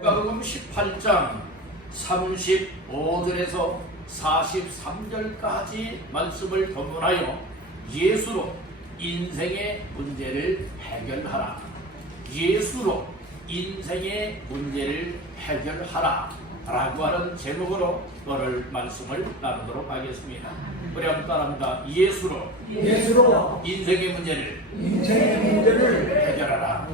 마가복음 18장 35절에서 43절까지 말씀을 본문하여 예수로 인생의 문제를 해결하라, 예수로 인생의 문제를 해결하라 라고 하는 제목으로 오늘 말씀을 나누도록 하겠습니다. 우리 한번 따라합니다. 예수로 인생의 문제를 해결하라.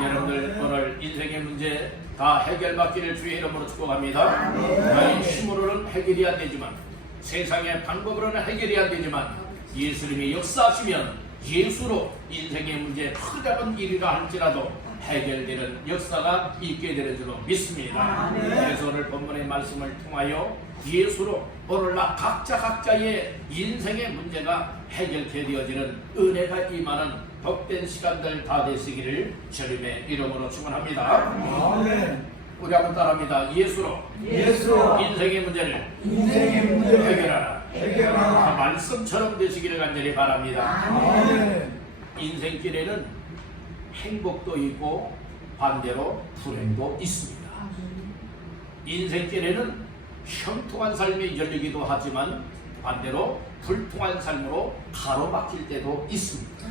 여러분들 오늘 인생의 문제 다 해결받기를 주의 이름으로 축복합니다. 나의 힘으로는 해결이 안 되지만, 세상의 방법으로는 해결이 안 되지만, 예수님이 역사하시면 예수로 인생의 문제 크다는 일이라 할지라도 해결되는 역사가 있게 되는 줄로 믿습니다. 그래서 오늘 본문의 말씀을 통하여 예수로 오늘날 각자의 인생의 문제가 해결되어 되어지는 은혜가 임하는 복된 시간들 다 되시기를 주님의 이름으로 축원합니다. 우리 한번 따라합니다. 예수로 인생의 문제를 해결하라. 말씀처럼 되시기를 간절히 바랍니다. 인생길에는 행복도 있고 반대로 불행도 있습니다. 인생길에는 형통한 삶이 열리기도 하지만 반대로 불통한 삶으로 가로막힐 때도 있습니다.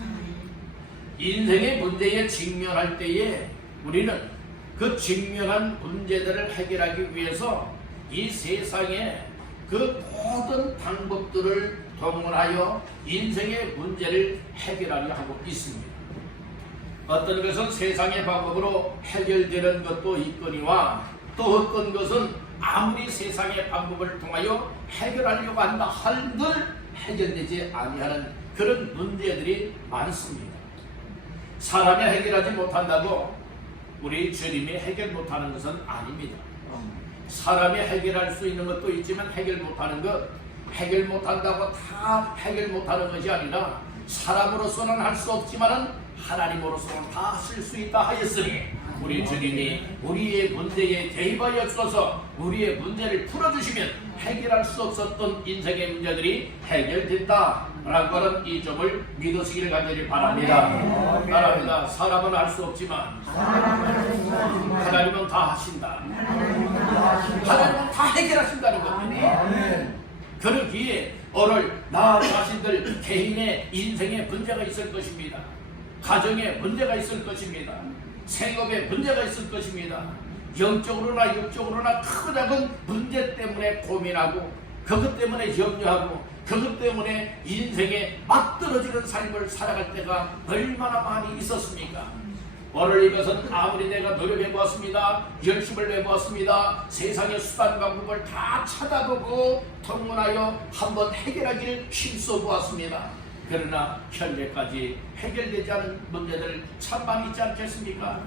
인생의 문제에 직면할 때에 우리는 그 직면한 문제들을 해결하기 위해서 이 세상에 그 모든 방법들을 동원하여 인생의 문제를 해결하려 하고 있습니다. 어떤 것은 세상의 방법으로 해결되는 것도 있거니와 또 어떤 것은 아무리 세상의 방법을 통하여 해결하려고 한다 한들 해결되지 아니하는 그런 문제들이 많습니다. 사람이 해결하지 못한다고 우리 주님이 해결 못하는 것은 아닙니다. 사람이 해결할 수 있는 것도 있지만 해결 못하는 것, 해결 못한다고 다 해결 못하는 것이 아니라 사람으로서는 할 수 없지만 하나님으로서는 다 하실 수 있다 하였으니 우리 주님이 우리의 문제에 개입하여 주셔서 우리의 문제를 풀어주시면 해결할 수 없었던 인생의 문제들이 해결된다 라고 하는 이 점을 믿으시기를 간절히 바랍니다. 사람은 할 수 없지만 하나님은 다 하신다. 하나님은 다 해결하신다는 겁니다. 그러기에 오늘 나 자신들 개인의 인생에 문제가 있을 것입니다. 가정에 문제가 있을 것입니다. 생업에 문제가 있을 것입니다. 영적으로나 육적으로나 크다는 문제 때문에 고민하고 그것 때문에 염려하고 그것 때문에 인생에 맞떨어지는 삶을 살아갈 때가 얼마나 많이 있었습니까? 오늘 이것은 아무리 내가 노력해보았습니다, 열심을 내보았습니다, 세상의 수단 방법을 다 찾아보고 통문하여 한번 해결하기를 힘써보았습니다. 그러나 현재까지 해결되지 않은 문제들 참 많이 있지 않겠습니까?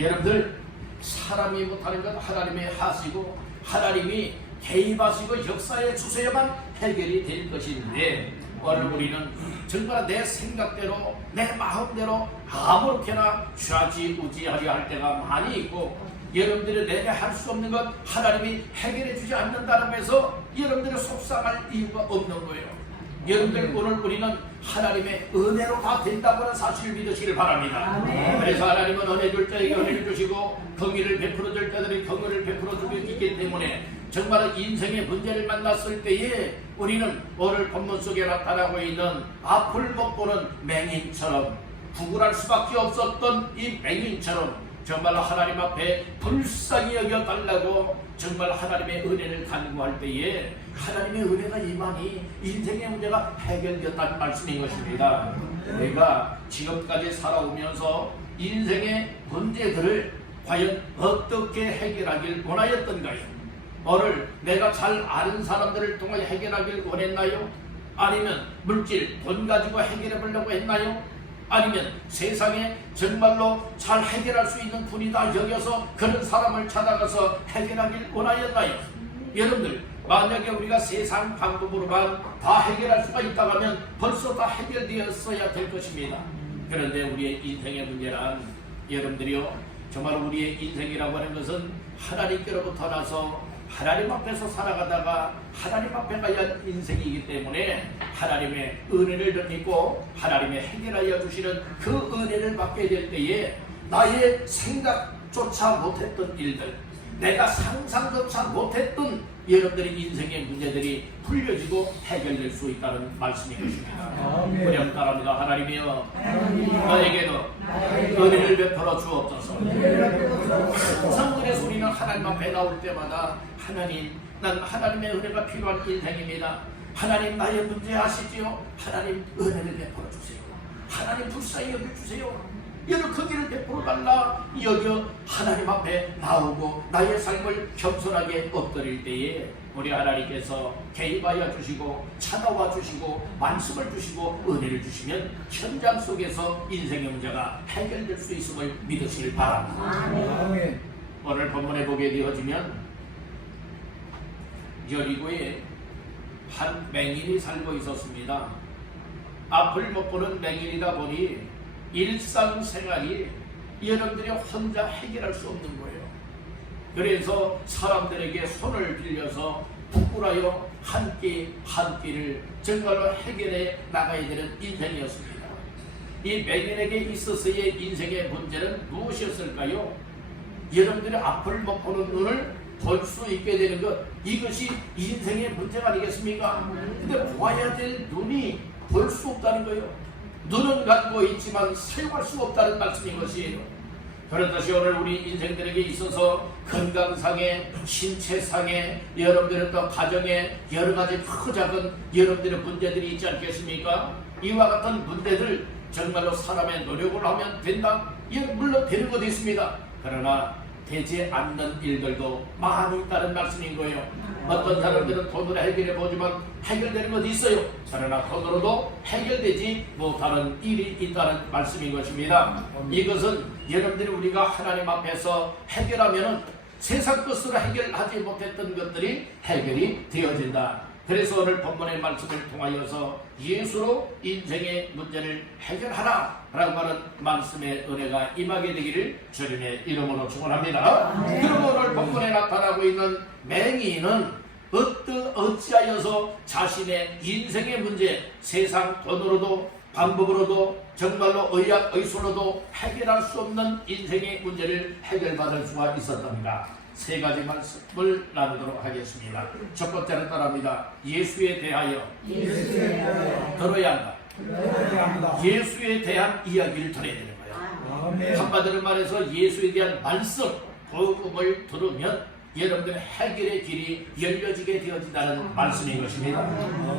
여러분들, 사람이 못하는 건 하나님이 하시고 하나님이 개입하시고 역사에 주셔야만 해결이 될 것인데 오늘 우리는 정말 내 생각대로 내 마음대로 아무렇게나 좌지우지하려 할 때가 많이 있고, 여러분들이 내가 할 수 없는 것 하나님이 해결해 주지 않는다는 것에서 여러분들이 속상할 이유가 없는 거예요. 여러분들, 오늘 우리는 하나님의 은혜로 다 된다고 하는 사실을 믿으시길 바랍니다. 그래서 하나님은 은혜 줄 자에게 은혜를 주시고 긍휼을 베풀어 줄 자들이 긍휼을 베풀어 주고 있기 때문에 정말 인생의 문제를 만났을 때에 우리는 오늘 본문 속에 나타나고 있는 앞을 못 보는 맹인처럼 구걸할 수밖에 없었던 이 맹인처럼 정말 하나님 앞에 불쌍히 여겨달라고 정말 하나님의 은혜를 간구할 때에 하나님의 은혜가 임하니 인생의 문제가 해결되었다는 말씀인 것입니다. 내가 지금까지 살아오면서 인생의 문제들을 과연 어떻게 해결하길 원하였던가요? 오늘 내가 잘 아는 사람들을 통해 해결하길 원했나요? 아니면 물질, 돈 가지고 해결해 보려고 했나요? 아니면 세상에 정말로 잘 해결할 수 있는 분이다 여겨서 그런 사람을 찾아가서 해결하길 원하였나요? 여러분들, 만약에 우리가 세상 방법으로만 다 해결할 수가 있다고 하면 벌써 다 해결되었어야 될 것입니다. 그런데 우리의 인생의 문제란 여러분들이요, 정말 우리의 인생이라고 하는 것은 하나님께로부터 나서 하나님 앞에서 살아가다가 하나님 앞에 가야 인생이기 때문에 하나님의 은혜를 믿고 하나님의 해결하여 주시는 그 은혜를 받게 될 때에 나의 생각조차 못했던 일들, 내가 상상조차 못했던 여러분들의 인생의 문제들이 풀려지고 해결될 수 있다는 말씀이 것입니다. 우리 따라합니다. 하나님이여, 너에게도 은혜를 베풀어 주옵소서. 항상 은혜 소리는 하나님 앞에 나올 때마다 하나님, 난 하나님의 은혜가 필요한 인생입니다. 하나님, 나의 문제 아시지요? 하나님, 은혜를 베풀어 주세요. 하나님, 불쌍히 여겨주세요. 여러 크기를 베풀어 달라 여겨 하나님 앞에 나오고 나의 삶을 겸손하게 엎드릴 때에 우리 하나님께서 개입하여 주시고 찾아와 주시고 말씀을 주시고 은혜를 주시면 현장 속에서 인생의 문제가 해결될 수 있음을 믿으시길 바랍니다. 아멘. 오늘 본문에 보게 되어지면 여리고에 한 맹인이 살고 있었습니다. 앞을 못 보는 맹인이다 보니 일상생활이 여러분들이 혼자 해결할 수 없는 거예요. 그래서 사람들에게 손을 빌려서 부끄러워 한 끼를 정말로 해결해 나가야 되는 인생이었습니다. 이 맹인에게 있어서의 인생의 문제는 무엇이었을까요? 여러분들이 앞을 못 보는 눈을 볼 수 있게 되는 것, 이것이 인생의 문제가 아니겠습니까? 근데 보아야 될 눈이 볼 수 없다는 거예요. 눈은 가지고 있지만 사용할 수 없다는 말씀인 것이에요. 그렇듯이 오늘 우리 인생들에게 있어서 건강상에, 신체상에, 여러분들의 또 가정에 여러 가지 크고 작은 여러분들의 문제들이 있지 않겠습니까? 이와 같은 문제들 정말로 사람의 노력을 하면 된다? 물론 되는 것도 있습니다. 그러나 되지 않는 일들도 많이 있다는 말씀인 거예요. 어떤 사람들은 돈으로 해결해 보지만 해결되는 것도 있어요. 그러나 돈으로도 해결되지 못하는 일이 있다는 말씀인 것입니다. 이것은 여러분들이 우리가 하나님 앞에서 해결하면 세상 것으로 해결하지 못했던 것들이 해결이 되어진다. 그래서 오늘 본문의 말씀을 통하여서 예수로 인생의 문제를 해결하라 라고 하는 말씀의 은혜가 임하게 되기를 주님의 이름으로 축원합니다. 그리고 오늘 본문에 나타나고 있는 맹인은 어찌하여서 자신의 인생의 문제, 세상 돈으로도 방법으로도 정말로 의술로도 해결할 수 없는 인생의 문제를 해결받을 수가 있었답니다. 세 가지 말씀을 나누도록 하겠습니다. 첫 번째는 따라합니다. 예수에 대하여 들어야 한다. 예수에 대한 이야기를 들어야 되는 거예요. 한마디로 말해서 예수에 대한 말씀, 복음을 들으면 여러분들의 해결의 길이 열려지게 되어진다는 말씀인 것입니다.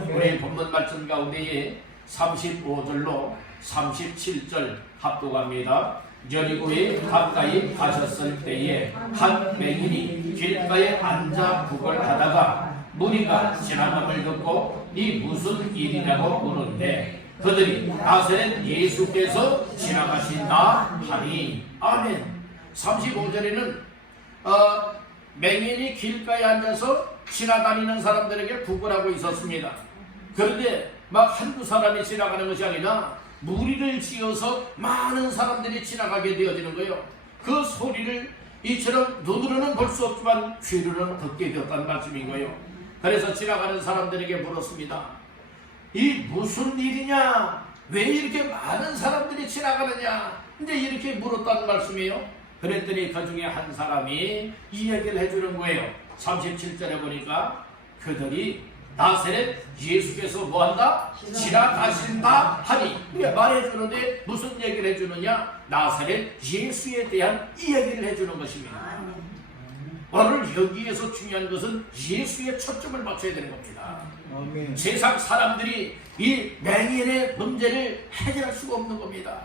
우리 본문 말씀 가운데에 35절로 37절 합독합니다. 여리고에 가까이 가셨을 때에 한 맹인이 길가에 앉아 구걸하다가 무리가 지나감을 듣고 이 무슨 일이냐고 묻는데 그들이 나사렛 예수께서 지나가신다 하니 아멘. 35절에는 맹인이 길가에 앉아서 지나다니는 사람들에게 구걸하고 있었습니다. 그런데 막 한두 사람이 지나가는 것이 아니라 무리를 지어서 많은 사람들이 지나가게 되어지는 거예요. 그 소리를 이처럼 눈으로는 볼 수 없지만 귀로는 듣게 되었다는 말씀인 거예요. 그래서 지나가는 사람들에게 물었습니다. 이 무슨 일이냐? 왜 이렇게 많은 사람들이 지나가느냐? 이제 이렇게 물었다는 말씀이에요. 그랬더니 그 중에 한 사람이 이야기를 해주는 거예요. 37절에 보니까 그들이 나사렛 예수께서 뭐한다? 지나가신다 하니 말해주는데 무슨 얘기를 해주느냐? 나사렛 예수에 대한 이야기를 해주는 것입니다. 오늘 여기에서 중요한 것은 예수의 초점을 맞춰야 되는 겁니다. 아멘. 세상 사람들이 이 맹인의 문제를 해결할 수가 없는 겁니다.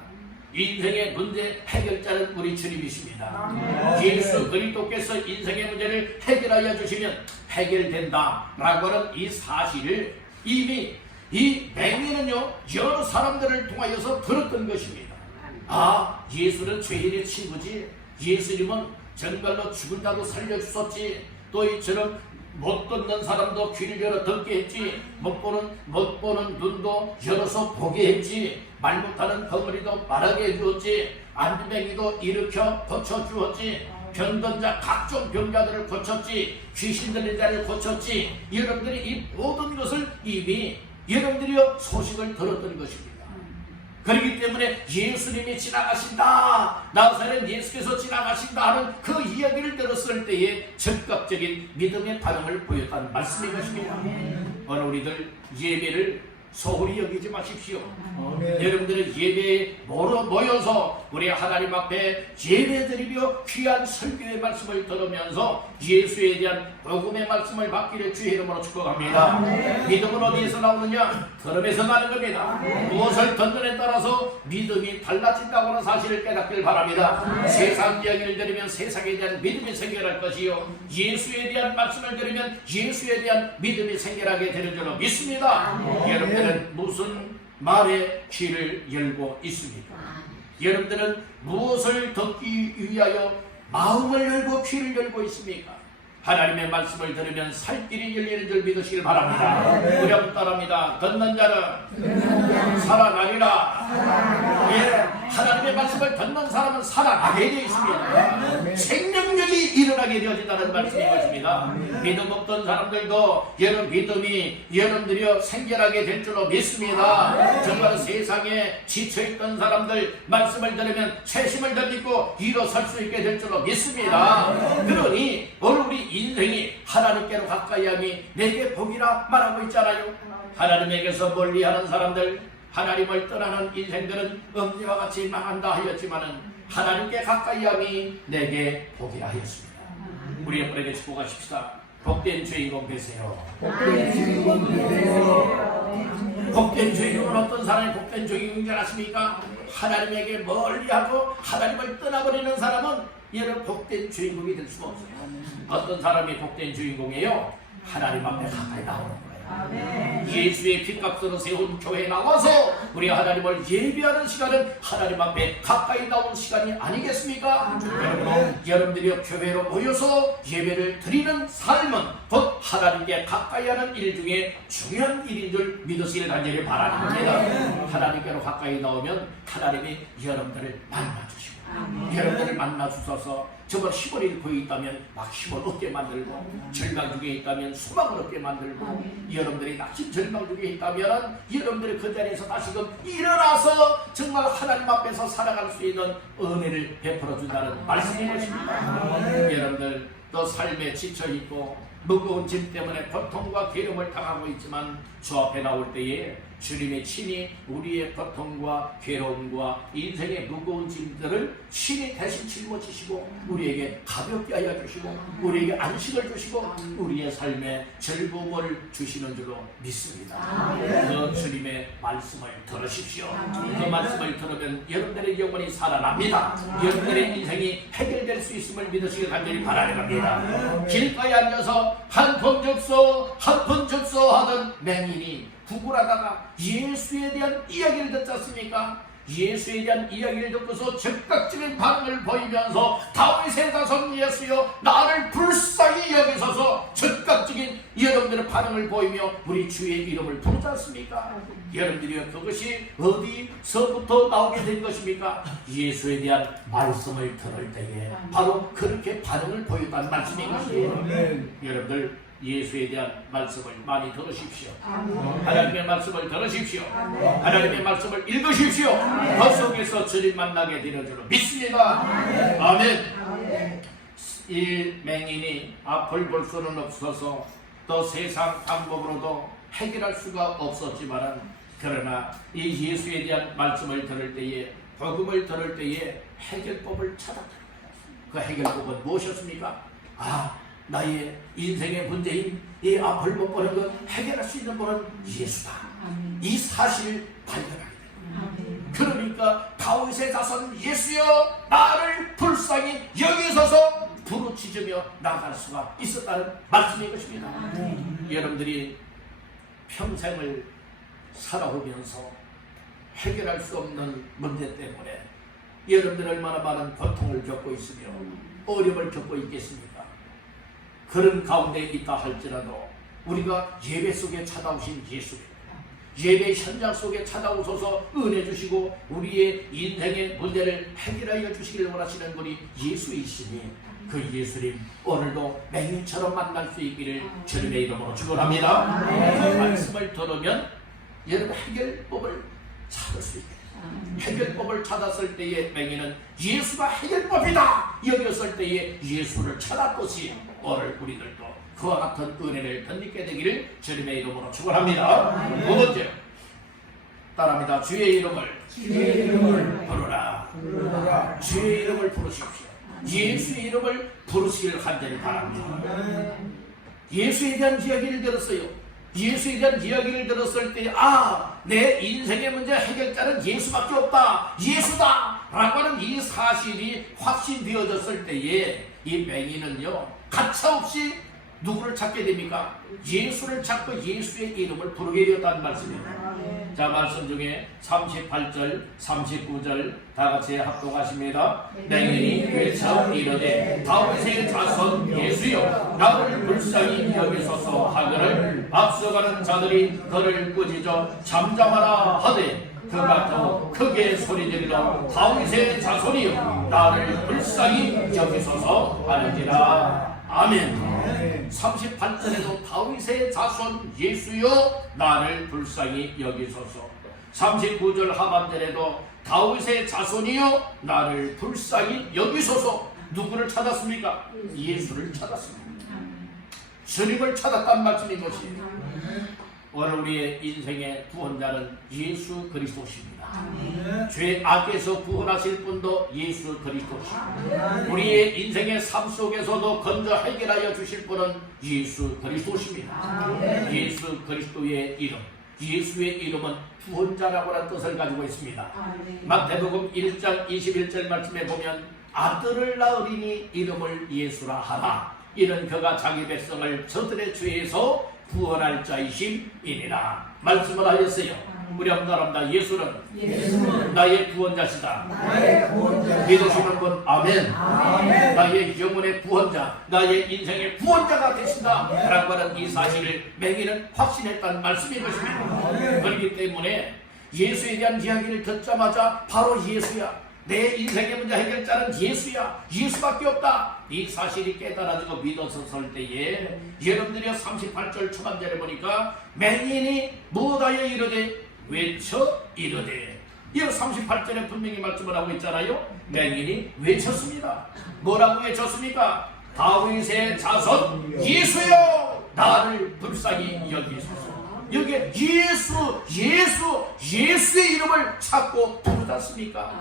인생의 문제 해결자는 우리 주님이십니다. 예수 그리스도께서 인생의 문제를 해결하여 주시면 해결된다 라고 하는 이 사실을 이미 이 맹인은요 여러 사람들을 통하여서 들었던 것입니다. 아, 예수는 죄인의 친구지, 예수님은 정말로 죽은 자도 살려주셨지, 또 이처럼 못 듣는 사람도 귀를 열어 듣게 했지, 못 보는 눈도 열어서 보게 했지, 말 못하는 덩어리도 말하게 해주었지, 안주뱅이도 일으켜 고쳐주었지, 병든 자 각종 병자들을 고쳤지, 귀신 들린 자를 고쳤지. 여러분들이 이 모든 것을 이미 여러분들이 소식을 들었던 것입니다. 그렇기 때문에 예수님이 지나가신다, 나사렛 예수께서 지나가신다 하는 그 이야기를 들었을 때에 즉각적인 믿음의 반응을 보였다는 말씀인 것입니다. 오늘 우리들 예배를 소홀히 여기지 마십시오. 여러분들은 예배에 모여서 우리 하나님 앞에 예배드리며 귀한 설교의 말씀을 들으면서 예수에 대한 복음의 말씀을 받기를 주의 이름으로 축복합니다. 믿음은 어디에서 나오느냐? 들음에서 나는 겁니다. 무엇을 듣느냐에 따라서 믿음이 달라진다고 하는 사실을 깨닫길 바랍니다. 세상 이야기를 들으면 세상에 대한 믿음이 생겨날 것이요, 예수에 대한 말씀을 들으면 예수에 대한 믿음이 생겨나게 되는 줄로 믿습니다. 여러분들은 무슨 말에 귀를 열고 있습니까? 여러분들은 무엇을 듣기 위하여 마음을 열고 귀를 열고 있습니까? 하나님의 말씀을 들으면 살 길이 열리는 줄 믿으시길 바랍니다. 우리 한번 따라합니다. 듣는 자는 살아나리라. 예, 하나님의 말씀을 듣는 사람은 살아나게 되어 있습니다. 생명력이 일어나게 되어진다는 말씀인 것입니다. 믿음 없던 사람들도 여러분 믿음이 여러분들이 생겨나게 될 줄로 믿습니다. 정말 세상에 지쳐있던 사람들 말씀을 들으면 새 힘을 덧입고 일어설 수 있게 될 줄로 믿습니다. 그러니 오늘 우리 인생이 하나님께로 가까이함이 내게 복이라 말하고 있잖아요. 하나님에게서 멀리하는 사람들, 하나님을 떠나는 인생들은 엄지와 같이 망한다 하였지만은 하나님께 가까이함이 내게 복이라 하였습니다. 우리 여러분에게 축복하십시다. 복된 주인공 되세요. 복된 주인공 되세요. 복된 주인공은 어떤 사람이 복된 주인공인 줄 아십니까? 하나님에게 멀리하고 하나님을 떠나버리는 사람은 여러분 복된 주인공이 될 수가 없어요. 어떤 사람이 복된 주인공이에요? 하나님 앞에 가까이 나오는 거예요. 예수의 핏값으로 세운 교회에 나와서 우리 하나님을 예배하는 시간은 하나님 앞에 가까이 나온 시간이 아니겠습니까? 여러분들이 교회로 모여서 예배를 드리는 삶은 곧 하나님께 가까이 하는 일 중에 중요한 일인 줄 믿으시길 간절히 바라는 겁니다. 하나님께로 가까이 나오면 하나님이 여러분들을 만나주시고 여러분들을 만나주셔서 정말 힘을 잃고 있다면 막 힘을 얻게 만들고, 절망 중에 있다면 소망을 얻게 만들고, 여러분들이 낙심 절망 중에 있다면 여러분들이 그 자리에서 다시금 일어나서 정말 하나님 앞에서 살아갈 수 있는 은혜를 베풀어 준다는 말씀인 것입니다. 여러분들 또 삶에 지쳐있고 무거운 짐 때문에 고통과 괴로움을 당하고 있지만 주 앞에 나올 때에 주님의 친히 우리의 고통과 괴로움과 인생의 무거운 짐들을 친히 대신 짊어지시고 우리에게 가볍게 하여 주시고 우리에게 안식을 주시고 우리의 삶에 즐거움을 주시는 줄로 믿습니다. 그 주님의 말씀을 들으십시오. 그 말씀을 들으면 여러분들의 영혼이 살아납니다. 여러분들의 인생이 해결될 수 있음을 믿으시길 간절히 바라옵니다. 길가에 앉아서 한 푼 줍소 하던 맹인이 구걸하다가 예수에 대한 이야기를 듣지 않습니까? 예수에 대한 이야기를 듣고서 즉각적인 반응을 보이면서 다윗의 자손 예수여 나를 불쌍히 여기소서 즉각적인 여러분들의 반응을 보이며 우리 주의 이름을 부르지 않습니까? 여러분들이 그것이 어디서부터 나오게 된 것입니까? 예수에 대한 말씀을 들을 때에 바로 그렇게 반응을 보였다는 말씀인 것이에요. 여러분들 예수에 대한 말씀을 많이 들으십시오. 하나님의 말씀을 들으십시오. 하나님의 말씀을 읽으십시오. 그 속에서 주님 만나게 되는 줄로 믿습니다. 아멘. 이 맹인이 앞을 볼 수는 없어서 또 세상 방법으로도 해결할 수가 없었지만 그러나 이 예수에 대한 말씀을 들을 때에 복음을 들을 때에 해결법을 찾았다. 그 해결법은 무엇이었습니까? 나의 인생의 문제인 이 앞을 못 보는 것 해결할 수 있는 분은 예수다. 이 사실을 발견하게 됩니다. 그러니까 다윗의 자손 예수여 나를 불쌍히 여기소서 부르짖으며 나갈 수가 있었다는 말씀인 것입니다. 여러분들이 평생을 살아오면서 해결할 수 없는 문제 때문에 여러분들 얼마나 많은 고통을 겪고 있으며 어려움을 겪고 있겠습니까? 그런 가운데 있다 할지라도 우리가 예배 속에 찾아오신 예수, 예배 현장 속에 찾아오셔서 은혜 주시고 우리의 인생의 문제를 해결하여 주시기를 원하시는 분이 예수이시니 그 예수님 오늘도 맹인처럼 만날 수 있기를 주님의 이름으로 축원합니다. 그 말씀을 들으면 여러분 해결법을 찾을 수 있게 해결법을 찾았을 때에 맹인은 예수가 해결법이다 여겼을 때에 예수를 찾았듯이 오늘 우리들도 그와 같은 은혜를 덧입게 되기를 주님의 이름으로 축원합니다. 두 번째 따라합니다. 주의 이름을 부르라. 주의 이름을 부르십시오. 예수의 이름을 부르시기를 간절히 바랍니다. 예수에 대한 이야기를 들었어요. 예수에 대한 이야기를 들었을 때 내 인생의 문제 해결자는 예수밖에 없다. 예수다! 라고 하는 이 사실이 확신되어졌을 때에 이 맹인은요 가차없이 누구를 찾게 됩니까? 예수를 찾고 예수의 이름을 부르게 되었다는 말씀입니다. 자, 말씀 중에 38절, 39절 다 같이 합독하십니다. 맹인이 외쳐 이르되 다윗의 자손 예수여 나를 불쌍히 여기소서 하거늘 앞서가는 자들이 그를 꾸짖어 잠잠하라 하되 그가 더 크게 소리지르러 다윗의 자손이여 나를 불쌍히 여기소서 하는지라. 아멘. 38절에도 다윗의 자손 예수여 나를 불쌍히 여기소서. 39절 하반절에도 다윗의 자손이여 나를 불쌍히 여기소서. 누구를 찾았습니까? 예수를 찾았습니다. 주님을 찾았단 말씀인 것입니다. 오늘 우리의 인생의 구원자는 예수 그리스도십니다. 죄 악에서 구원하실 분도 예수 그리스도십니다. 우리의 인생의 삶 속에서도 건져 해결하여 주실 분은 예수 그리스도십니다. 예수 그리스도의 이름, 예수의 이름은 구원자라고 하는 뜻을 가지고 있습니다. 마태복음 1장 21절 말씀에 보면 아들을 낳으리니 이름을 예수라 하라. 이는 그가 자기 백성을 저들의 죄에서 구원할 자이심이니라 말씀을 하였어요. 우리 한번 따라합니다. 예수는 나의 구원자시다. 믿으시는 분 아멘. 나의 영혼의 구원자, 나의 인생의 구원자가 되신다 라고 하는 이 사실을 맹인은 확신했다는 말씀인 것입니다. 그렇기 때문에 예수에 대한 이야기를 듣자마자 바로 예수야, 내 인생의 문제 해결자는 예수야, 예수밖에 없다, 이 사실이 깨달아지고 믿어섰을 때에 여러분들이 38절 초반절에 보니까 맹인이 무엇하여 이르되 외쳐 이르되, 이 38절에 분명히 말씀을 하고 있잖아요. 맹인이 외쳤습니다. 뭐라고 외쳤습니까? 다윗의 자손 예수여 나를 불쌍히 여기소서. 여기에 예수의 이름을 찾고 부르지 않습니까?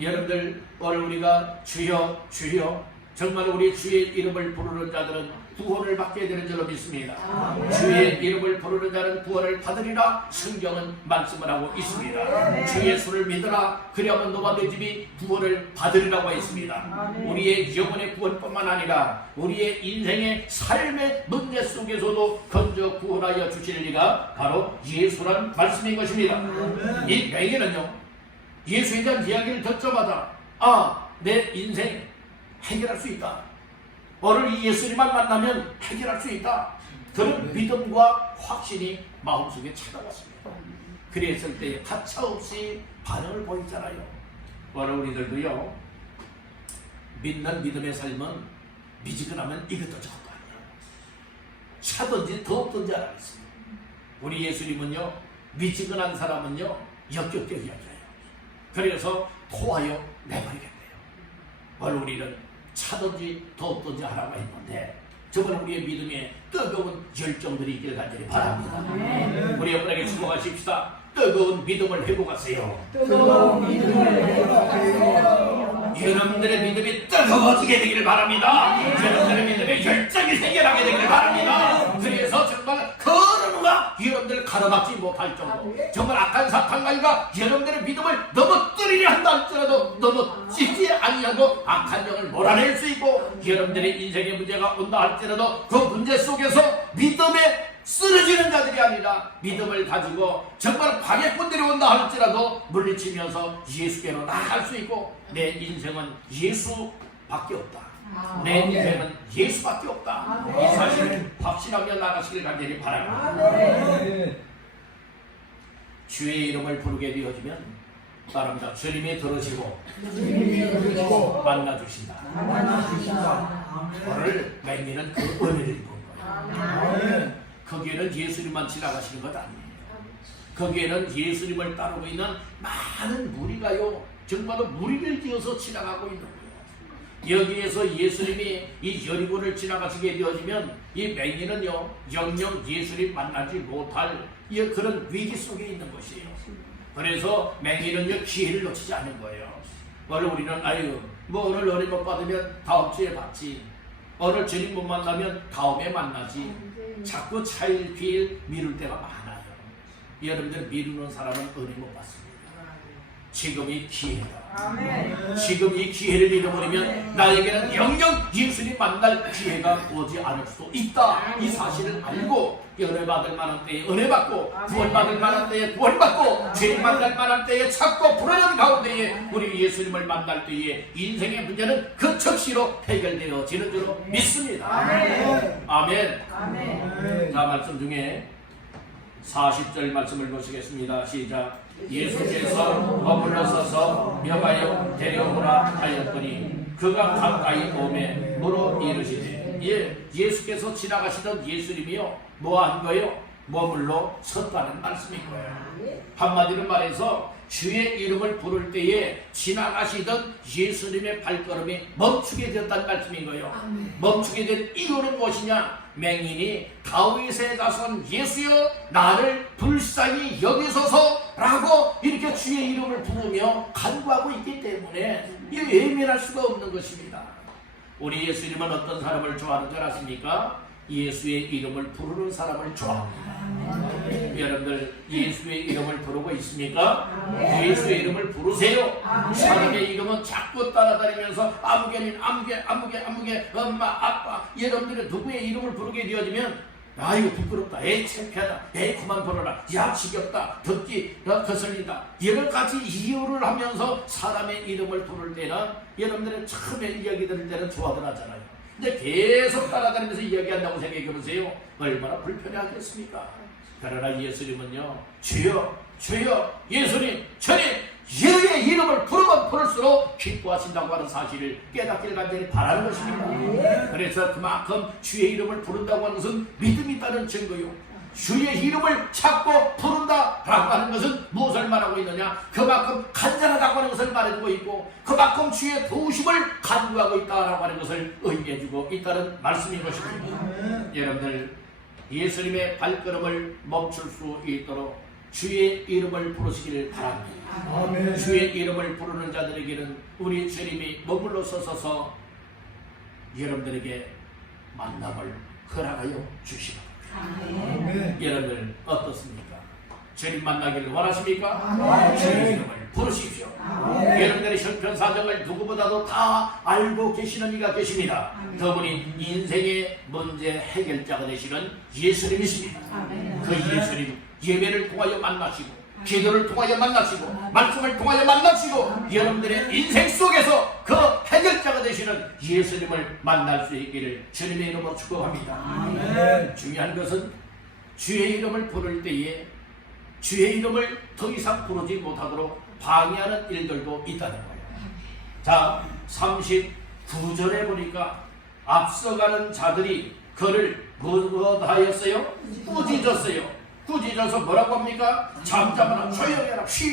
여러분들 오늘 우리가 주여 정말 우리 주의 이름을 부르는 자들은 구원을 받게 되는 줄로 믿습니다. 주의 이름을 부르는 자는 구원을 받으리라 성경은 말씀을 하고 있습니다. 주 예수를 믿으라 그리하면 너와 내 집이 구원을 받으리라고 했습니다. 우리의 영혼의 구원뿐만 아니라 우리의 인생의 삶의 문제 속에서도 건져 구원하여 주실 리가 바로 예수라는 말씀인 것입니다. 이 맹인은요 예수에 대한 이야기를 듣자마자 내 인생 해결할 수 있다. 오늘 이 예수님만 만나면 해결할 수 있다. 그런 믿음과 확신이 마음속에 찾아왔습니다. 그랬을 때 가차없이 반응을 보이잖아요. 오늘 우리들도요 믿는 믿음의 삶은 미지근하면 이것도 저것도 아니에요. 차든지 더없든지 알아있습니다. 우리 예수님은요 미지근한 사람은요 역겹게 이야기해요. 그래서 토하여 내버리겠대요. 오늘 우리는 차든지 더없든지 하라고 했는데 저번에 우리의 믿음에 뜨거운 열정들이 있기를 간절히 바랍니다. 우리 여러분에게 축복하십시다. 뜨거운 믿음을 회복하세요. 여러분들의 믿음이 뜨거워지게 되기를 바랍니다. 여러분들의 믿음에 열정이 생겨나게 되기를 바랍니다. 그래서 정말 그 누가 여러분들을 가로막지 못할 정도, 정말 악한 사탄가이가 여러분들의 믿음을 넘어뜨리려 한다 할지라도 넘어지지 아니하고 악한 영을 몰아낼 수 있고, 여러분들의 인생의 문제가 온다 할지라도 그 문제 속에서 믿음에 쓰러지는 자들이 아니라 믿음을 가지고 정말 방해꾼들이 온다 할지라도 물리치면서 예수께로 나아갈 수 있고, 내 인생은 예수밖에 없다, 내 인생은 예수밖에 없다, 이 사실을 확신하며 나가시길 간절히 바랍니다. 주의 이름을 부르게 되어지면 바랍니다. 주님이 들어지고 만나주신다. 오늘 맹인은 그 은혜를 입은 거예요. 거기에는 예수님만 지나가시는 것 아니에요. 거기에는 예수님을 따르고 있는 많은 무리가요, 정말로 무리를 지어서 지나가고 있는 거예요. 여기에서 예수님이 이 여리고를 지나가시게 되어지면 이 맹인은요, 영영 예수님 만나지 못할 그런 위기 속에 있는 것이에요. 그래서 맹인은요, 기회를 놓치지 않는 거예요. 오늘 우리는 오늘 은혜 못 받으면 다음 주에 받지, 오늘 주님 못 만나면 다음에 만나지, 자꾸 차일피일 미룰 때가 많아요. 여러분들 미루는 사람은 은혜 못 받습니다. 지금이 기회다. 지금 이 기회를 잃어버리면 나에게는 영영 예수님 만날 기회가 오지 않을 수도 있다. 이 사실을 알고 은혜 받을 만한 때에 은혜 받고, 구원 받을 만한 때에 구원 받고, 죄인 만날 만한 때에 찾고, 불안한 가운데에 우리 예수님을 만날 때에 인생의 문제는 그 즉시로 해결되어지는 줄로 믿습니다. 아멘. 자, 말씀 중에 40절 말씀을 보시겠습니다. 시작. 예수께서 머물러 서서 명하여 데려오라 하였더니 그가 가까이 오매 물어 이르시되, 예수께서 지나가시던 예수님이요, 뭐 한 거예요? 머물러 섰다는 말씀인 거예요. 한마디로 말해서 주의 이름을 부를 때에 지나가시던 예수님의 발걸음이 멈추게 되었다는 말씀인 거예요. 멈추게 된 이유는 무엇이냐? 맹인이 다윗의 자손 예수여 나를 불쌍히 여기소서 라고 이렇게 주의 이름을 부르며 간구하고 있기 때문에 외면할 수가 없는 것입니다. 우리 예수님은 어떤 사람을 좋아하는 줄 아십니까? 예수의 이름을 부르는 사람을 좋아합니다. 여러분들 예수의 이름을 부르고 있습니까? 예수의 이름을 부르세요. 사람의 이름은 자꾸 따라다니면서 아무개 엄마 아빠, 여러분들이 누구의 이름을 부르게 되어지면 이거 부끄럽다, 에이 창피하다, 에이 그만 부르라, 야 지겹다, 듣기 거슬린다, 여러 가지 이유를 하면서 사람의 이름을 부를 때는 여러분들은 처음에 이야기 들을 때는 좋아들 하잖아요. 근데 계속 따라다니면서 이야기한다고 생각해 보세요. 얼마나 불편해하겠습니까? 그러나 예수님은요, 주여 주여 예수님 주님, 예의 이름을 부르면 부를수록 기뻐하신다고 하는 사실을 깨닫기를 간절히 바라는 것입니다. 그래서 그만큼 주의 이름을 부른다고 하는 것은 믿음이 있다는 증거요, 주의 이름을 찾고 부른다라고 하는 것은 무엇을 말하고 있느냐? 그만큼 간절하다고 하는 것을 말해주고 있고, 그만큼 주의 도우심을 간구하고 있다라고 하는 것을 의미해주고 있다는 말씀인 것입니다. 여러분들 예수님의 발걸음을 멈출 수 있도록 주의 이름을 부르시기를 바랍니다. 주의 이름을 부르는 자들에게는 우리 주님이 머물러 서서 여러분들에게 만남을 허락하여 주시고, 여러분들 어떻습니까? 주님 만나기를 원하십니까? 주의 이름을 부르십시오. 여러분들의 형편사정을 누구보다도 다 알고 계시는 이가 계십니다. 그분이 인생의 문제 해결자가 되시는 예수님이십니다. 그 예수님 예배를 통하여 만나시고, 기도를 통하여 만나시고, 말씀을 통하여 만나시고, 여러분들의 인생 속에서 그 해결자가 되시는 예수님을 만날 수 있기를 주님의 이름으로 축복합니다. 중요한 것은 주의 이름을 부를 때에 주의 이름을 더 이상 부르지 못하도록 방해하는 일들도 있다는 거예요. 자, 39절에 보니까 앞서가는 자들이 그를 무엇하였어요? 꾸짖었어요. 꾸짖어서 뭐라고 합니까? 잠잠하라, 조용해라, 쉬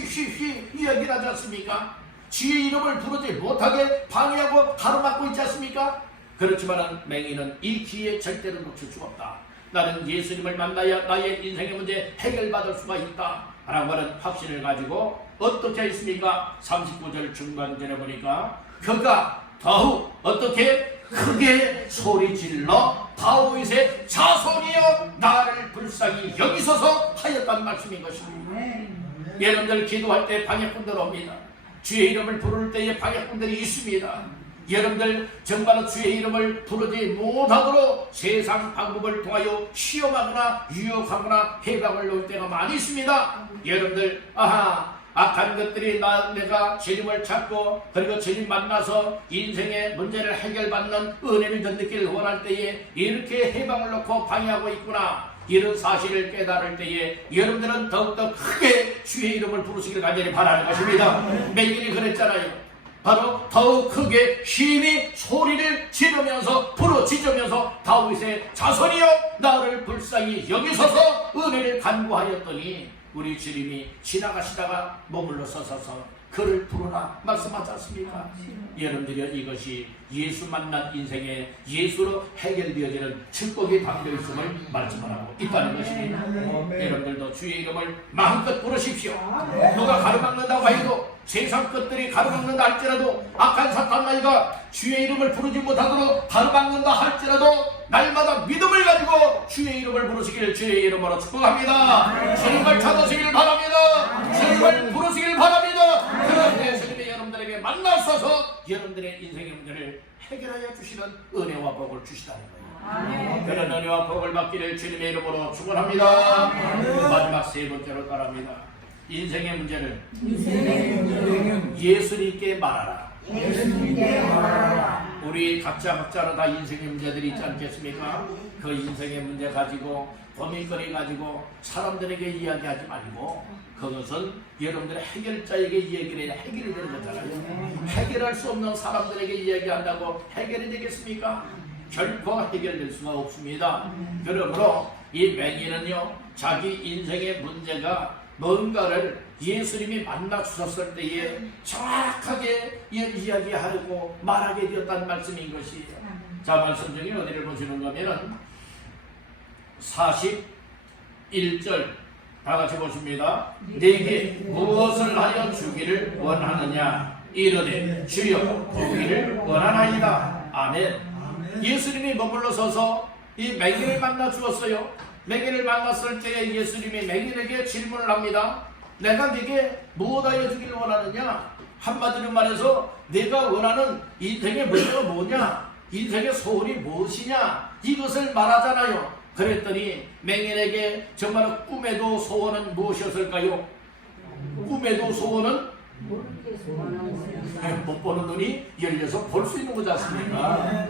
이야기를 하지 않습니까? 주의 이름을 부르지 못하게 방해하고 가로막고 있지 않습니까? 그렇지만 맹인은 이 기회에 절대로 놓칠 수가 없다. 나는 예수님을 만나야 나의 인생의 문제 해결받을 수가 있다 라고 하는 확신을 가지고 어떻게 했습니까? 39절 중간절에 보니까 그가 더욱 어떻게 크게 소리질러 다윗의 자손이여 나를 불쌍히 여기소서 하였단 말씀인 것입니다. 여러분들 기도할 때 방해꾼들 옵니다. 주의 이름을 부를 때에 방해꾼들이 있습니다. 여러분들 정말로 주의 이름을 부르지 못하도록 세상 방법을 통하여 시험하거나 유혹하거나 해방을 놓을 때가 많이 있습니다. 여러분들 악한 것들이 내가 주님을 찾고 그리고 주님 만나서 인생의 문제를 해결받는 은혜를 더 느끼길 원할 때에 이렇게 해방을 놓고 방해하고 있구나. 이런 사실을 깨달을 때에 여러분들은 더욱더 크게 주의 이름을 부르시길 간절히 바라는 것입니다. 맹인이 그랬잖아요. 바로 더욱 크게 힘이 소리를 지르면서 부르짖으면서 다윗의 자손이여 나를 불쌍히 여기소서 은혜를 간구하였더니 우리 주님이 지나가시다가 머물러 서서 그를 부르라 말씀하지 않습니까? 여러분들이 이것이 예수 만난 인생에 예수로 해결되어지는 축복이 담겨있음을 말씀하고 있다는 것입니다. 여러분들도 주의 이름을 마음껏 부르십시오. 누가 가로막는다고 해도 세상 것들이 가로막는다 할지라도 악한 사탄마귀가 주의 이름을 부르지 못하도록 가로막는다 할지라도 날마다 믿음을 가지고 주의 이름을 부르시기를 주의 이름으로 축복합니다. 주님을 찾으시길 바랍니다. 주님을 부르시길 바랍니다. 그런데 주님이 여러분들에게 만나셔서 여러분들의 인생의 문제를 해결하여 주시는 은혜와 복을 주시다는 거예요. 그런 은혜와 복을 받기를 주님의 이름으로 축원합니다. 마지막 세 번째로 따릅니다. 인생의 문제를 예수님께 말하라. 우리 각자로 다 인생의 문제들이 있지 않겠습니까? 그 인생의 문제 가지고 고민거리 가지고 사람들에게 이야기하지 말고 그것은 여러분들의 해결자에게 이야기를 해야 해결이 되는 거잖아요. 해결할 수 없는 사람들에게 이야기한다고 해결이 되겠습니까? 결코 해결될 수가 없습니다. 그러므로 이 맹인은요 자기 인생의 문제가 뭔가를 예수님이 만나 주셨을 때에 정확하게 이야기하고 말하게 되었다는 말씀인 것이에요. 자, 말씀 중에 어디를 보시는가 하면은 41절 다 같이 보십니다. 내게 무엇을 하여 주기를 원하느냐 이르되 주여 보기를 원하나이다. 아멘. 예수님이 머물러 서서 이 맹인을 만나 주었어요. 맹인을 만났을 때 예수님이 맹인에게 질문을 합니다. 내가 네게 무엇하여 주기를 원하느냐? 한마디로 말해서 내가 원하는 인생의 문제가 뭐냐? 인생의 소원이 무엇이냐? 이것을 말하잖아요. 그랬더니 맹인에게 정말 꿈에도 소원은 무엇이었을까요? 꿈에도 소원은 못 보는 눈이 열려서 볼 수 있는 거지 않습니까?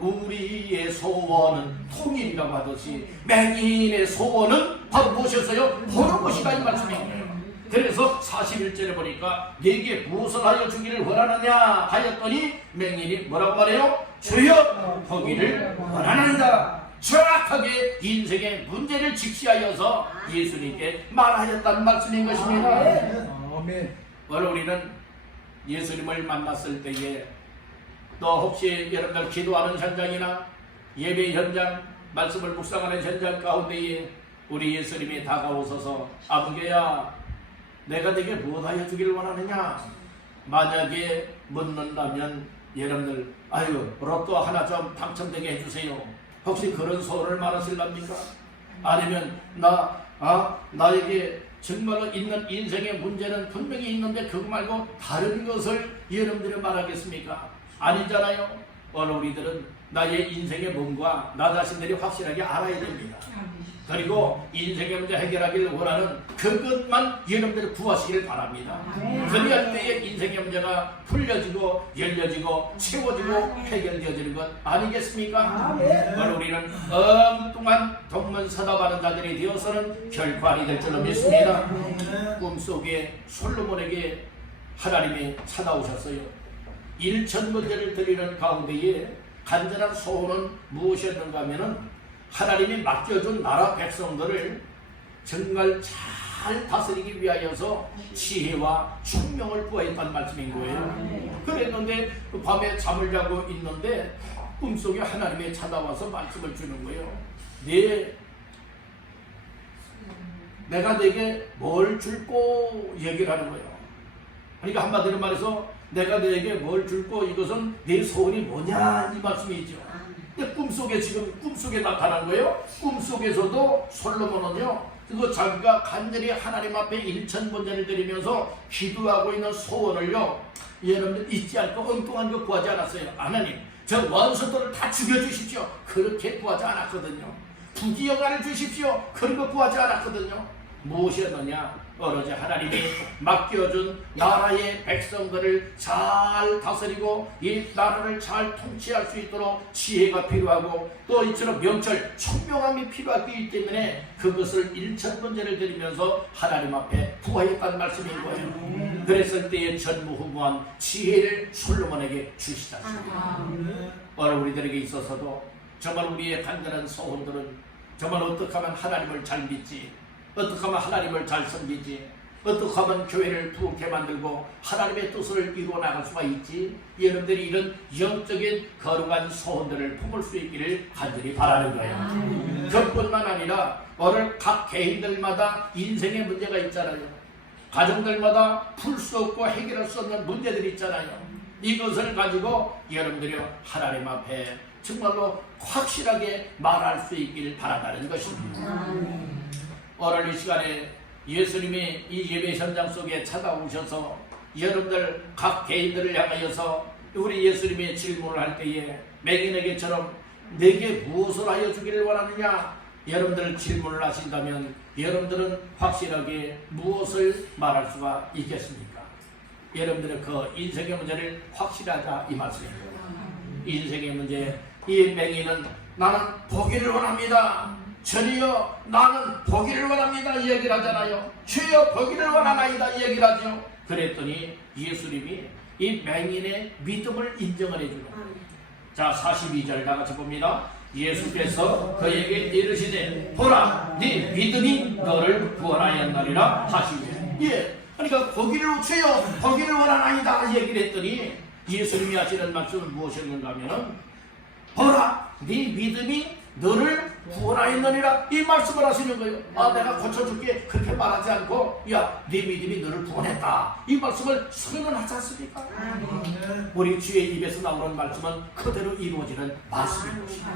우리의 소원은 통일이라고 하듯이 맹인의 소원은 바로 무엇이었어요? 보는 것이다 이 말씀이에요. 그래서 41절에 보니까 네게 무엇을 하여 주기를 원하느냐 하였더니 맹인이 뭐라고 말해요? 주여 보기를 원하나이다. 정확하게 인생의 문제를 직시하여서 예수님께 말하였다는 말씀인 것입니다. 오늘 우리는 예수님을 만났을 때에 또 혹시 여러분들 기도하는 현장이나 예배 현장, 말씀을 묵상하는 현장 가운데에 우리 예수님이 다가오셔서 아버지야 내가 네게 무엇하여 주기를 원하느냐 만약에 묻는다면 여러분들 아유 로또 하나 좀 당첨되게 해주세요. 혹시 그런 소원을 말하실랍니까? 아니면 나에게 정말로 있는 인생의 문제는 분명히 있는데 그거 말고 다른 것을 여러분들이 말하겠습니까? 아니잖아요. 오늘 우리들은 나의 인생의 뭔가 나 자신들이 확실하게 알아야 됩니다. 그리고 인생의 문제 해결하기를 원하는 그것만 여러분들이 구하시길 바랍니다. 그럴 때에 인생의 문제가 풀려지고 열려지고 채워지고 해결되어지는 것 아니겠습니까? 오늘 우리는 엉뚱한 동문서답하는 자들이 되어서는 결코 아니 될 줄로 믿습니다. 꿈속에 솔로몬에게 하나님이 찾아오셨어요. 1,000번제를 드리는 가운데에 간절한 소원은 무엇이었는가 하면은 하나님이 맡겨준 나라 백성들을 정말 잘 다스리기 위하여서 지혜와 총명을 구하였다는 말씀인 거예요. 그랬는데 그 밤에 잠을 자고 있는데 꿈속에 하나님이 찾아와서 말씀을 주는 거예요. 내가 네게 뭘 줄고 얘기를 하는 거예요. 그러니까 한마디로 말해서 내가 네게 뭘 줄고 이것은 네 소원이 뭐냐 이 말씀이죠. 근데 꿈속에 지금 꿈속에 나타난 거예요. 꿈속에서도 솔로몬은요 그거 자기가 간절히 하나님 앞에 1,000번제를 드리면서 기도하고 있는 소원을요 여러분들 잊지 않고 엉뚱한 거 구하지 않았어요. 하나님 저 원수들을 다 죽여주십시오. 그렇게 구하지 않았거든요. 부귀영화를 주십시오. 그런 거 구하지 않았거든요. 무엇이었느냐? 오로지 하나님이 맡겨준 나라의 백성들을 잘 다스리고 이 나라를 잘 통치할 수 있도록 지혜가 필요하고 또 이처럼 명철, 총명함이 필요하기 때문에 그것을 일천번제를 드리면서 하나님 앞에 구하였다는 말씀인 거예요. 그랬을 때에 전무후무한 지혜를 솔로몬에게 주시지 않습니까? 오늘 우리들에게 있어서도 정말 우리의 간절한 소원들은 정말 어떻게 하면 하나님을 잘 믿지, 어떻게 하면 하나님을 잘 섬기지, 어떻게 하면 교회를 부흥케 만들고 하나님의 뜻을 이루어 나갈 수가 있지, 여러분들이 이런 영적인 거룩한 소원들을 품을 수 있기를 간절히 바라는 거예요. 그뿐만 아니라 오늘 각 개인들마다 인생의 문제가 있잖아요. 가정들마다 풀 수 없고 해결할 수 없는 문제들이 있잖아요. 이것을 가지고 여러분들이 하나님 앞에 정말로 확실하게 말할 수 있기를 바란다는 것입니다. 오늘 이 시간에 예수님이 이 예배 현장 속에 찾아오셔서 여러분들 각 개인들을 향하여서 우리 예수님이 질문을 할 때에 맹인에게처럼 내게 무엇을 하여 주기를 원하느냐, 여러분들 질문을 하신다면 여러분들은 확실하게 무엇을 말할 수가 있겠습니까? 여러분들의 그 인생의 문제를 확실하자 이 말씀입니다. 인생의 문제, 이 맹인은 나는 보기를 원합니다. 주여 나는 보기를 원합니다 이 얘기를 하잖아요. 주여 보기를 원하나이다 이 얘기를 하죠. 그랬더니 예수님이 이 맹인의 믿음을 인정을 해주는 거예요. 자 42절 다같이 봅니다. 예수께서 그에게 이르시되 보라 네 믿음이 너를 구원하였느니라 하시니, 예, 그러니까 보기를 주여 보기를 원하나이다 이 얘기를 했더니 예수님이 하시는 말씀은 무엇이었는가 하면은 보라 네 믿음이 너를 구원하였느니라 이 말씀을 하시는 거예요. 아 내가 고쳐줄게 그렇게 말하지 않고 야 네 믿음이 너를 구원했다 이 말씀을 선언하지 않습니까? 우리 주의 입에서 나오는 말씀은 그대로 이루어지는 말씀인 것입니다.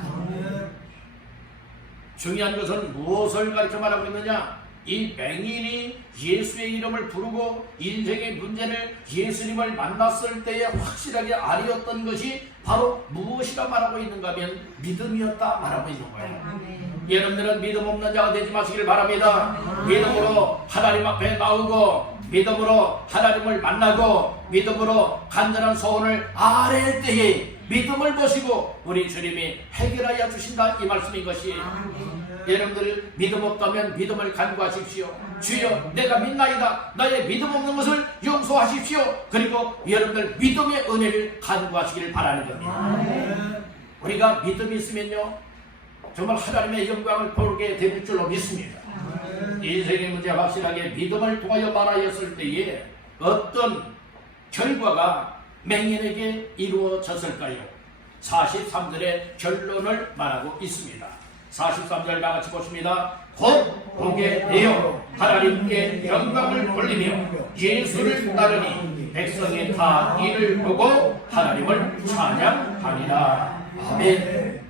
중요한 것은 무엇을 가르쳐 말하고 있느냐? 이 맹인이 예수의 이름을 부르고 인생의 문제를 예수님을 만났을 때에 확실하게 알았던 것이 바로 무엇이라 말하고 있는가 하면 믿음이었다 말하고 있는 거예요. 여러분들은 믿음 없는 자가 되지 마시길 바랍니다. 믿음으로 하나님 앞에 나오고 믿음으로 하나님을 만나고 믿음으로 간절한 소원을 아뢰 때에 믿음을 보시고 우리 주님이 해결하여 주신다 이 말씀인 것이, 여러분들 믿음 없다면 믿음을 간구하십시오. 주여 내가 믿나이다 나의 믿음 없는 것을 용서하십시오. 그리고 여러분들 믿음의 은혜를 간구하시기를 바라는 겁니다. 우리가 믿음이 있으면요 정말 하나님의 영광을 보게 될 줄로 믿습니다. 인생의 문제 확실하게 믿음을 통하여 말하였을 때에 어떤 결과가 맹인에게 이루어졌을까요? 43절의 결론을 말하고 있습니다. 43절 다같이 보십니다. 곧 보게 되어 하나님께 영광을 돌리며 예수를 따르니 백성이 다 이를 보고 하나님을 찬양하니라. 아멘.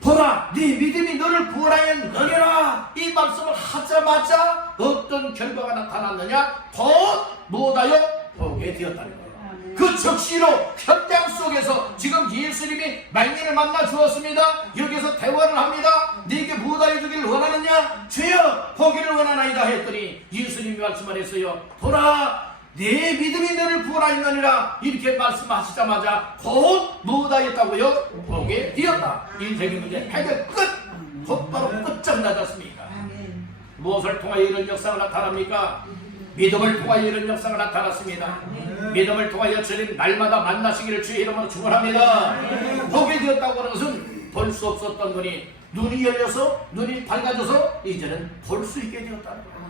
보라 네 믿음이 너를 구원하였느니라 이 말씀을 하자마자 어떤 결과가 나타났느냐? 곧 못하여 보게 되었다는 거예요. 그 즉시로 현장 속에서 지금 예수님이 맹인을 만나 주었습니다. 여기서 대화를 합니다. 네게 무엇하여 주기를 원하느냐? 주여 보기를 원하나이다 했더니 예수님이 말씀을 했어요. 보라 네 믿음이 너를 구원하였느니라 이렇게 말씀하시자마자 곧 무엇하였다고요? 보게 되었다. 인생의 문제 해결 끝! 곧바로 끝장나지 않습니까? 무엇을 통하여 이런 역사가 나타납니까? 믿음을 통하여 이런 역사가 나타났습니다. 믿음을 통하여 주님 날마다 만나시기를 주의 이름으로 축원합니다. 보게 되었다고 하는 것은 볼 수 없었던 눈이 열려서 눈이 밝아져서 이제는 볼 수 있게 되었다는 거예요.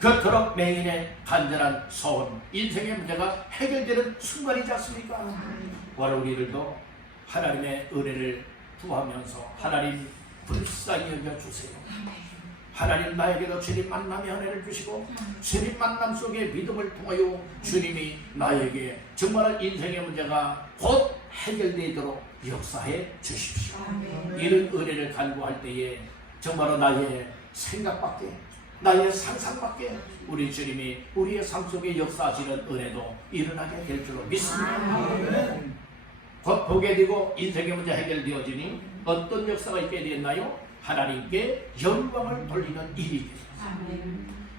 그토록 맹인의 간절한 소원, 인생의 문제가 해결되는 순간이지 않습니까? 오늘 우리들도 하나님의 은혜를 구하면서 하나님 불쌍히 여겨주세요. 하나님 나에게도 주님 만남의 은혜를 주시고 주님 만남 속에 믿음을 통하여 주님이 나에게 정말 인생의 문제가 곧 해결되도록 역사해 주십시오. 이런 은혜를 간구할 때에 정말로 나의 생각밖에 나의 상상밖에 우리 주님이 우리의 삶 속에 역사하시는 은혜도 일어나게 될 줄로 믿습니다. 곧 보게 되고 인생의 문제 해결되어지니 어떤 역사가 있게 되었나요? 하나님께 영광을 돌리는 일입니다.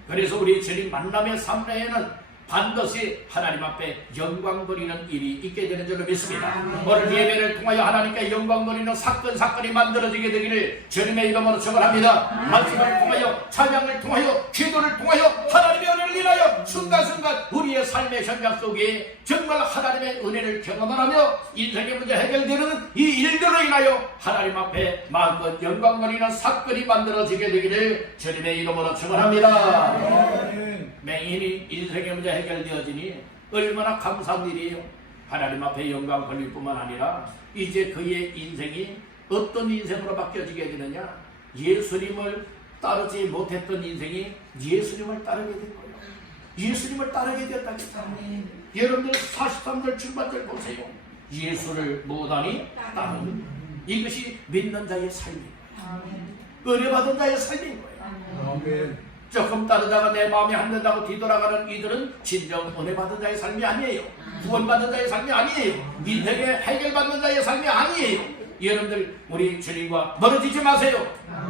그래서 우리 주님 만남의 삶 내에는 반드시 하나님 앞에 영광 돌리는 일이 있게 되는 줄로 믿습니다. 오늘 예배를 통하여 하나님께 영광 돌리는 사건이 만들어지게 되기를 주님의 이름으로 축원합니다. 말씀을 통하여, 찬양을 통하여, 기도를 통하여 하나님의 은혜를 인하여 순간순간 우리의 삶의 현장 속에 정말 하나님의 은혜를 경험하며 인생의 문제 해결되는 이 일들로 인하여 하나님 앞에 마음껏 영광 돌리는 사건이 만들어지게 되기를 주님의 이름으로 축원합니다. 맹인이 인생의 문제 해결되어지니 얼마나 감사한 일이에요. 하나님 앞에 영광 돌릴 뿐만 아니라 이제 그의 인생이 어떤 인생으로 바뀌어지게 되느냐, 예수님을 따르지 못했던 인생이 예수님을 따르게 된 거예요. 예수님을 따르게 되었다겠다. 여러분들 43절 중반절 보세요. 예수를 못하니 따르는, 이것이 믿는 자의 삶인 거예요. 은혜 받은 자의 삶인 거예요. 조금 따르다가 내 마음에 안 든다고 뒤돌아가는 이들은 진정 은혜 받은 자의 삶이 아니에요. 구원 받은 자의 삶이 아니에요. 인생에 해결받는 자의 삶이 아니에요. 여러분들, 우리 주님과 멀어지지 마세요.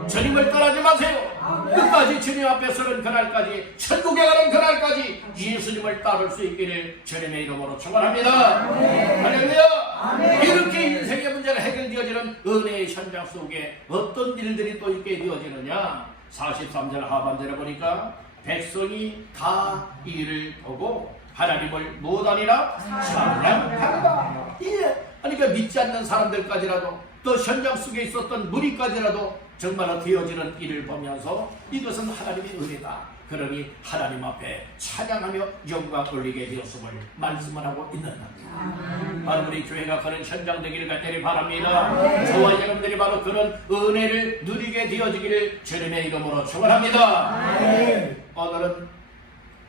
주님을 떠나지 마세요. 끝까지 주님 앞에 서는 그날까지, 천국에 가는 그날까지 예수님을 따를 수 있기를 주님의 이름으로 축원합니다. 할렐루야. 이렇게 인생의 문제가 해결되어지는 은혜의 현장 속에 어떤 일들이 또 있게 되어지느냐, 43절 하반절에 보니까 백성이 다 이를 보고 하나님을 못하니라 찬양한다. 그러니까 믿지 않는 사람들까지라도, 또 현장 속에 있었던 무리까지라도 정말로 되어지는 일을 보면서 이것은 하나님의 은혜다. 그러니 하나님 앞에 찬양하며 영광 돌리게 되었음을 말씀을 하고 있는 겁니다. 바로 우리 교회가 그런 현장 되기를 간절히 바랍니다. 저와 여러분들이 바로 그런 은혜를 누리게 되어지기를 주님의 이름으로 축원합니다. 오늘은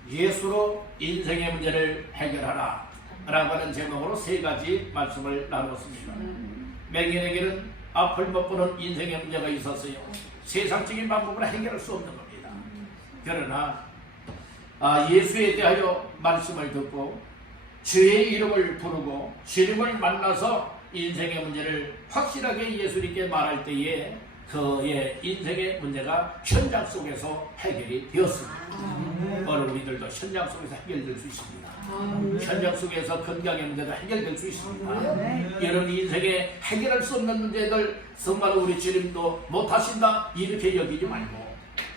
예수로 인생의 문제를 해결하라 라고 하는 제목으로 3가지 말씀을 나누었습니다. 맹인에게는 앞을 못 보는 인생의 문제가 있었어요. 세상적인 방법으로 해결할 수 없는 겁니다. 그러나 예수에 대하여 말씀을 듣고 주의 이름을 부르고 주님을 만나서 인생의 문제를 확실하게 예수님께 말할 때에 그의 인생의 문제가 현장 속에서 해결이 되었습니다. 오늘 우리들도 현장 속에서 해결될 수 있습니다. 현장 속에서 건강의 문제도 해결될 수 있습니다. 여러분, 인생에 해결할 수 없는 문제들 정말 우리 주님도 못하신다 이렇게 여기지 말고,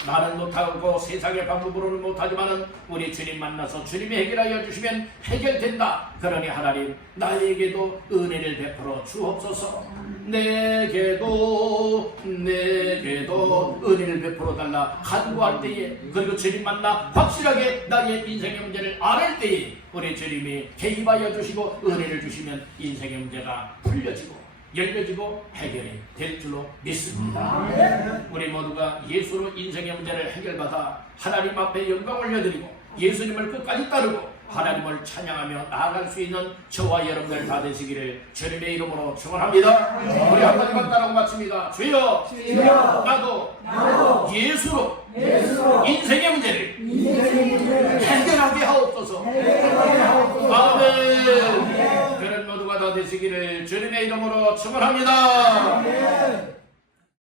나는 못하고 세상의 방법으로는 못하지만 우리 주님 만나서 주님이 해결하여 주시면 해결된다. 그러니 하나님, 나에게도 은혜를 베풀어 주옵소서. 내게도 은혜를 베풀어 달라 간구할 때에, 그리고 주님 만나 확실하게 나의 인생의 문제를 알을 때에 우리 주님이 개입하여 주시고 은혜를 주시면 인생의 문제가 풀려지고 열려지고 해결이 될 줄로 믿습니다. 우리 모두가 예수로 인생의 문제를 해결받아 하나님 앞에 영광을 올려드리고 예수님을 끝까지 따르고 하나님을 찬양하며 나아갈 수 있는 저와 여러분들 다 되시기를 주님의 이름으로 축원합니다. 우리 한 가지만 따라고 마칩니다. 주여, 나도 예수로 인생의 문제를 해결하게 하옵소서. 아멘. 그런 모두가 다 되시기를 주님의 이름으로 축원합니다.